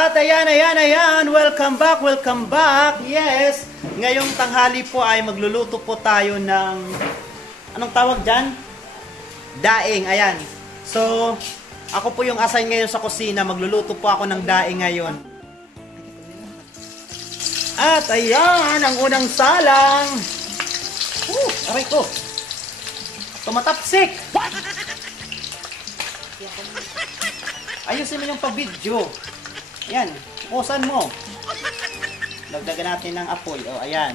At ayan, welcome back, welcome back. Yes, ngayong tanghali po ay magluluto po tayo ng, anong tawag dyan? Daing, ayan. So, ako po yung assign ngayon sa kusina, magluluto po ako ng daing ngayon. At ayan, ang unang salang. Aray ko. Tumatapsik. Ayusin mo yung pag-video. Ayan, pusan mo. Dagdagan natin ng apoy. O, ayan.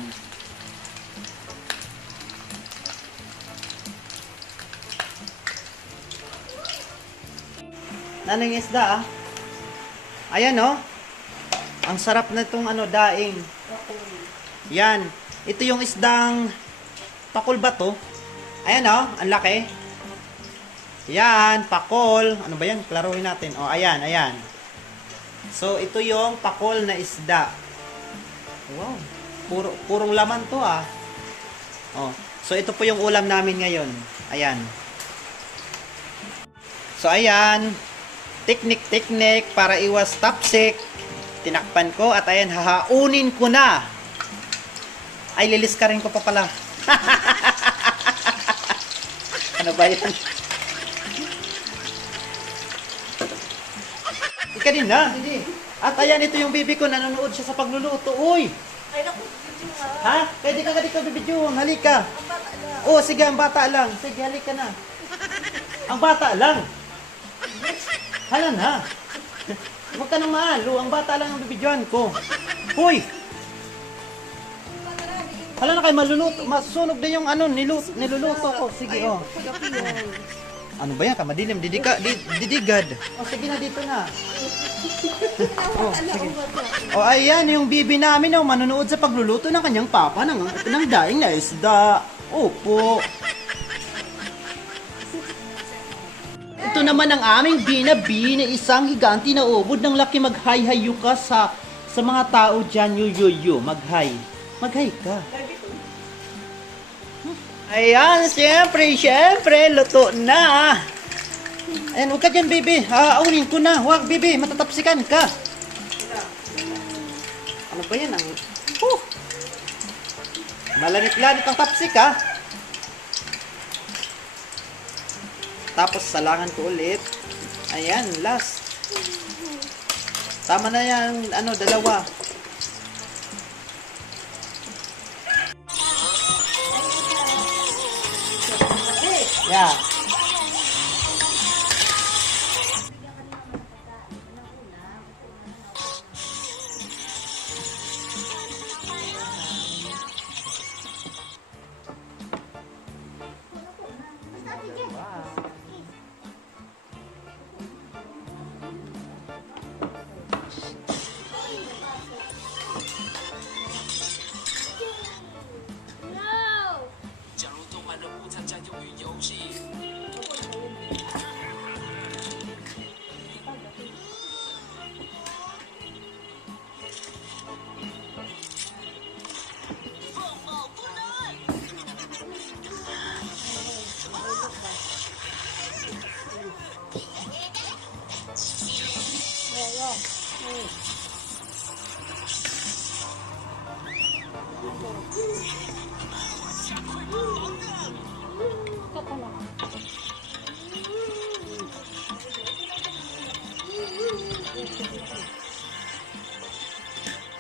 Naning isda, ah. Ayan, oh. Ang sarap na itong daing. Yan. Ito yung isdang pakul ba to? Ayan, oh. Ang laki. Yan, pakol. Ano ba yan? Klaruhin natin. O, ayan, ayan. So, ito yung pakol na isda. Wow. Purong laman to, ah. Oh. So, ito po yung ulam namin ngayon. Ayan. So, ayan. Teknik para iwas tapsik. Tinakpan ko at ayan, hahaunin ko na. Ay, lilis ka rin ko pa pala. Ano ba yan? Ika din na. At ayan, ito yung bibi ko, nanonood siya sa pagluluto. Uy! Ay, naku, video nga. Ha? Pwede ka dito bibidyoon. Halika. Ang bata na. Oh, sige, ang bata lang. Sige, halika na. Ang bata lang. Hala na. Huwag ka nang maalo. Ang bata lang ang bibidyoan ko. Hoy! Hala na kayo, maluluto. Masusunog din yung niluluto ko. Sige, oh. Ano ba yan? Kamadilim. Didigad. Oh, sige na, dito na. Oh, sige. Oh, ayan, yung bibi namin, oh, manonood sa pagluluto ng kanyang papa ng daing na isda. Opo. Ito naman ang aming binabi na isang higanti na ubod ng laki. Mag-hi-hi ka sa mga tao dyan. Yo. Mag-hi. Mag-hi ka. Ayan, siyempre, luto na. Ayan, huwag ka dyan, baby. Aunin ko na. Huwag, baby, matatapsikan ka. Ano ba yan? Malanit-lanit ang tapsik, ha? Tapos, salangan ko ulit. Ayan, last. Tama na yan, dalawa. Yeah.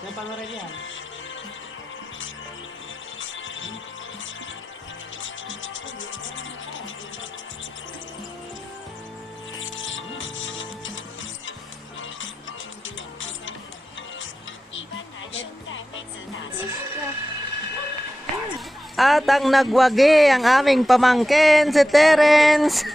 Siya pangalan yan. At ang nagwagi ang aming pamangkin, si Terence.